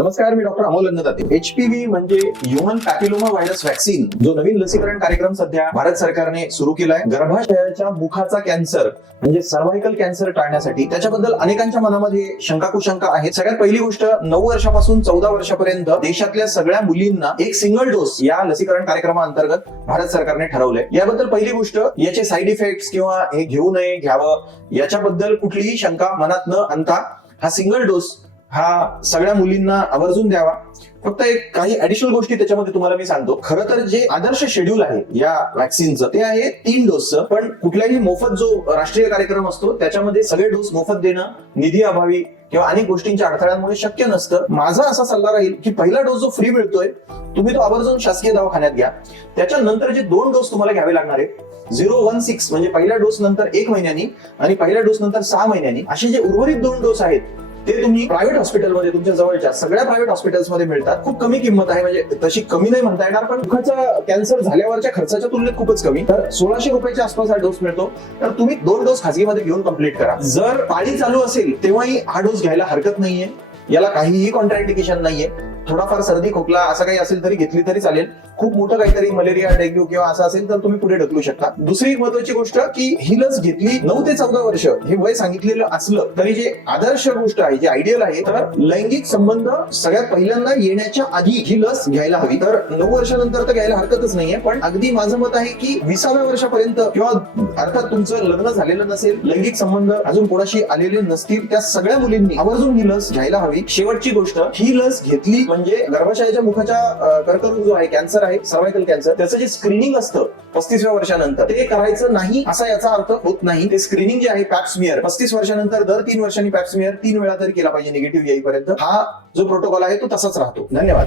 नमस्कार, मी doctor Amol अन्नदाते. HPV म्हणजे human papilloma virus vaccine, जो नवीन लसीकरण कार्यक्रम सध्या भारत सरकारने सुरू केलाय. गर्भाशयाच्या मुखाचा कॅन्सर म्हणजे सर्व्हायकल कॅन्सर टाळण्यासाठी. त्याच्याबद्दल अनेकांच्या मनामध्ये शंका कुशंका आहेत. सगळ्यात पहिली गोष्ट, 9 वर्षापासून 14 वर्षापर्यंत देशातल्या सगळ्या मुलींना एक सिंगल डोस या लसीकरण कार्यक्रमाअंतर्गत भारत सरकारने ठरवलंय. याबद्दल पहिली गोष्ट, याचे साईड इफेक्ट्स किंवा हे घेऊ नये घ्यावं याच्याबद्दल कुठलीही शंका मनात न आणता हा सिंगल डोस हा सगळ्या मुलींना आवर्जून द्यावा. फक्त एक काही ऍडिशनल गोष्टी त्याच्यामध्ये तुम्हाला मी सांगतो. खरं तर जे आदर्श शेड्यूल आहे या व्हॅक्सिनचं ते आहे 3 डोसचं. पण कुठल्याही मोफत जो राष्ट्रीय कार्यक्रम असतो त्याच्यामध्ये सगळे डोस मोफत देणं निधी अभावी किंवा अनेक गोष्टींच्या अडथळ्यांमुळे शक्य नसतं. माझा असा सल्ला राहील की पहिला डोस जो फ्री मिळतोय तुम्ही तो आवर्जून शासकीय दवाखान्यात घ्या. त्याच्यानंतर जे 2 डोस तुम्हाला घ्यावे लागणार आहेत, 016 म्हणजे पहिल्या डोस नंतर 1 महिन्यांनी आणि पहिल्या डोस नंतर 6 महिन्यांनी, असे जे उर्वरित 2 डोस आहेत ते तुम्ही प्रायव्हेट हॉस्पिटलमध्ये तुमच्या जवळच्या सगळ्या प्रायव्हेट हॉस्पिटल्समध्ये मिळतात. खूप कमी किंमत आहे, म्हणजे तशी कमी नाही म्हणता येणार, पण मुखाचा कॅन्सर झाल्यावरच्या खर्चाच्या तुलनेत खूपच कमी. तर 1600 रुपयाच्या आसपास हा डोस मिळतो. तर तुम्ही 2 डोस खासगीमध्ये घेऊन कंप्लीट करा. जर पाळी चालू असेल तेव्हाही हा डोस घ्यायला हरकत नाहीये. याला काहीही कॉन्ट्राइंडिकेशन नाहीये. थोडाफार सर्दी खोकला असं काही असेल तरी घेतली तरी चालेल. खूप मोठं काहीतरी मलेरिया डेंग्यू किंवा असं असेल तर तुम्ही पुढे ढकलू शकता. दुसरी एक महत्वाची गोष्ट की ही लस घेतली 9 ते 14 वर्ष हे वय सांगितलेलं असलं तरी जे आदर्श गोष्ट आहे, जे आयडियल आहे, तर लैंगिक संबंध सगळ्यात पहिल्यांदा येण्याच्या आधी ही लस घ्यायला हवी. तर 9 वर्षानंतर तर घ्यायला हरकतच नाहीये. पण अगदी माझं मत आहे की 20व्या वर्षापर्यंत किंवा अर्थात तुमचं लग्न झालेलं नसेल, लैंगिक संबंध अजून कोणाशी आलेले नसतील, त्या सगळ्या मुलींनी आवर्जून ही लस घ्यायला हवी. शेवटची गोष्ट, ही लस घेतली म्हणजे गर्भाशयाच्या मुखाच्या कर्करोग जो आहे, कॅन्सर आहे, सर्व्हायकल कॅन्सर, त्याचं जे स्क्रीनिंग असतं 35व्या वर्षानंतर ते करायचं नाही असा याचा अर्थ होत नाही. ते स्क्रीनिंग जे आहे पॅप्समियर 35 वर्षानंतर दर 3 वर्षांनी पॅप्समियर 3 वेळा तरी केला पाहिजे निगेटिव्ह येईपर्यंत. हा जो प्रोटोकॉल आहे तो तसाच राहतो. धन्यवाद.